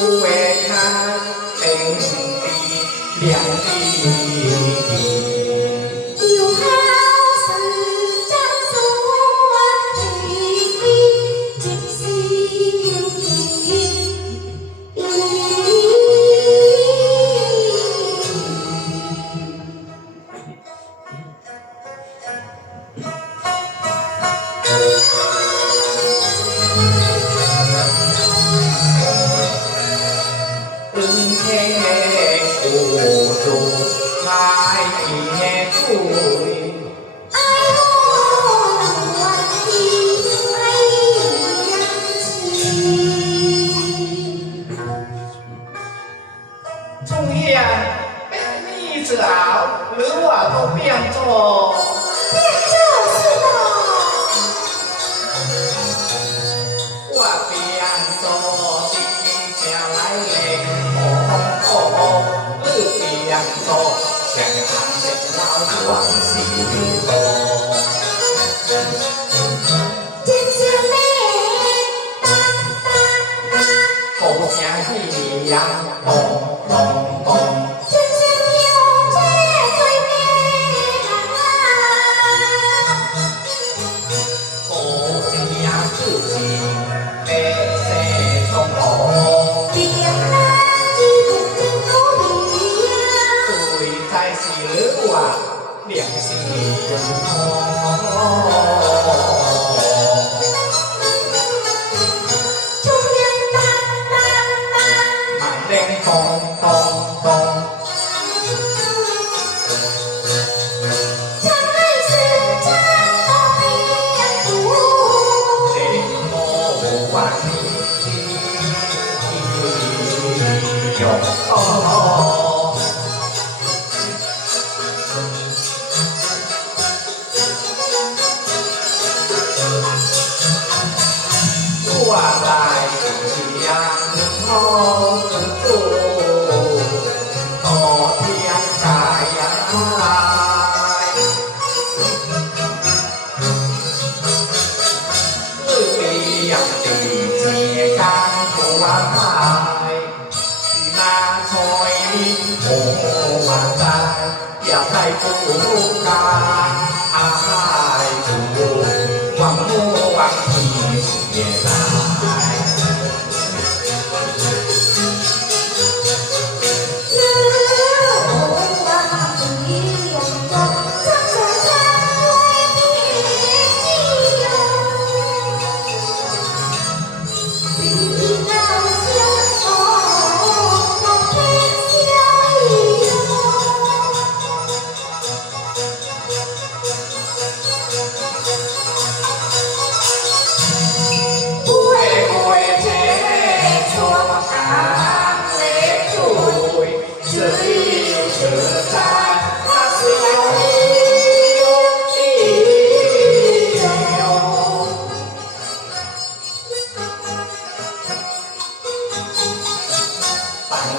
ูเวทา สุดท้ายที่แง่คุย จงเฮียเป็นนี่เสืออาวหรือว่าต้องเปลี่ยนโจอว่าเปลี่ยนโจ 多，成行成列还是多。 สีหรือว่าเบี่ยงสีจนทอง Oh.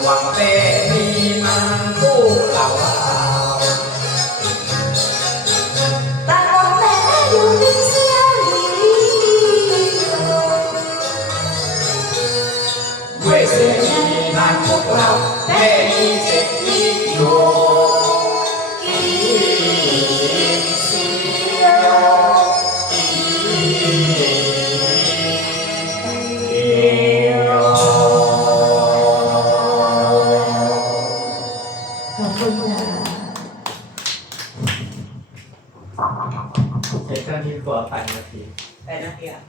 One. วแปนาที แปดนาทีอะ